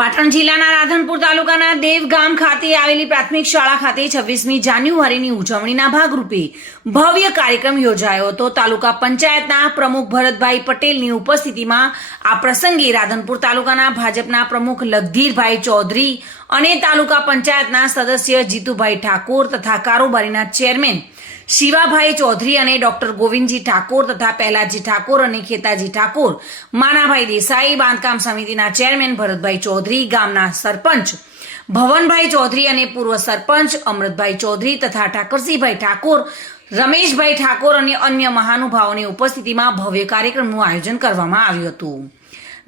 પાટણ જિલ્લાના રાધનપુર તાલુકાના દેવ ગામ ખાતે આવેલી પ્રાથમિક શાળા ખાતે 26મી જાન્યુઆરીની ઉજવણીના ભાગરૂપે ભવ્ય કાર્યક્રમ યોજાયો હતો। તાલુકા પંચાયતના પ્રમુખ ભરતભાઈ પટેલની ઉપસ્થિતિમાં આ પ્રસંગે રાધનપુર તાલુકાના ભાજપના પ્રમુખ લગધીરભાઈ ચૌધરી અને તાલુકા પંચાયતના સદસ્ય જીતુભાઈ ઠાકોર તથા કારોબારીના ચેરમેન શિવાભાઈ ચૌધરી અને ડોક્ટર ગોવિંદજી ઠાકોર તથા પહેલાજી ઠાકોર અને ખેતાજી ઠાકોર, માનાભાઈ દેસાઈ, બાંધકામ સમિતિના ચેરમેન ભરતભાઈ ચૌધરી, ગામના સરપંચ ભવનભાઈ ચૌધરી અને પૂર્વ સરપંચ અમૃતભાઈ ચૌધરી તથા ઠાકરસિંહભાઈ ઠાકોર, રમેશભાઈ ઠાકોર અને અન્ય મહાનુભાવોની ઉપસ્થિતિમાં ભવ્ય કાર્યક્રમનું આયોજન કરવામાં આવ્યું હતું।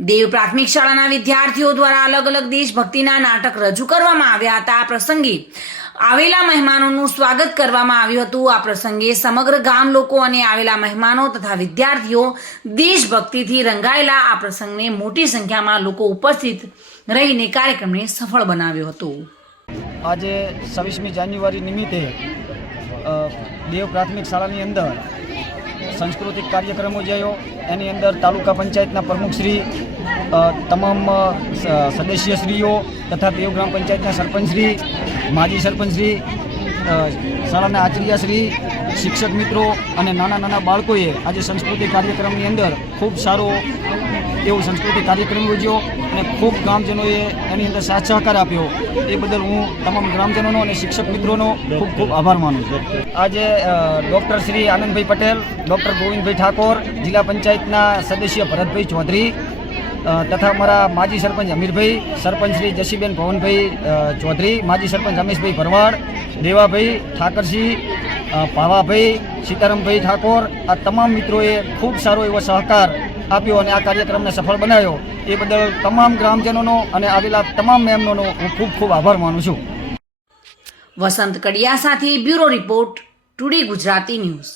દેવ પ્રાથમિક શાળાના વિદ્યાર્થીઓ દ્વારા અલગ અલગ દેશભક્તિના નાટક રજૂ કરવામાં આવ્યા હતા। આ પ્રસંગે આવેલા મહેમાનોનું સ્વાગત કરવામાં આવ્યું હતું। આ પ્રસંગે સમગ્ર ગામ લોકો અને આવેલા મહેમાનો તથા વિદ્યાર્થીઓ દેશભક્તિથી રંગાયેલા આ પ્રસંગને મોટી સંખ્યામાં લોકો ઉપસ્થિત રહીને કાર્યક્રમને સફળ બનાવ્યો હતો। આજે 26મી જાન્યુઆરી નિમિત્તે દેવ પ્રાથમિક શાળાની અંદર सांस्कृतिक कार्यक्रम योजायो। एनी अंदर तालुका पंचायतना प्रमुखश्री, तमाम सदस्यश्रीओ तथा देव ग्राम पंचायतना सरपंचश्री, माजी सरपंचश्री, शाळाना आचार्यश्री, शिक्षक मित्रों और नाना नाना बाळकोए आज सांस्कृतिक कार्यक्रमनी अंदर खूब सारो एवो सांस्कृतिक कार्यक्रम योज्यो और खूब ग्रामजनोए एनी अंदर साथ सहकार आप्यो। ए बदल हूँ तमाम ग्रामजनों और शिक्षक मित्रों खूब खूब आभार मानु छूं। आज डॉक्टर श्री आनंदभाई पटेल, डॉक्टर गोविंदभाई ठाकोर, जिला पंचायतना सदस्य भरतभाई चौधरी तथा अमरा माजी सरपंच अमीरभाई, सरपंच श्री जशीबेन भवनभाई चौधरी, माजी सरपंच रमेशभाई भरवाड़, देवाभाई ठाकरसिंह, भावाभाई, सीतारामभाई ठाकोर आ तमाम मित्रोए खूब सारो एवो सहकार आप्यो और आ कार्यक्रम ने सफल बनायो। ए बदल तमाम ग्रामजनों और आवेला तमाम मेहमानों हूँ खूब खूब आभार मानु छूं। वसंत कड़िया साथे bureau report, today Gujarati news.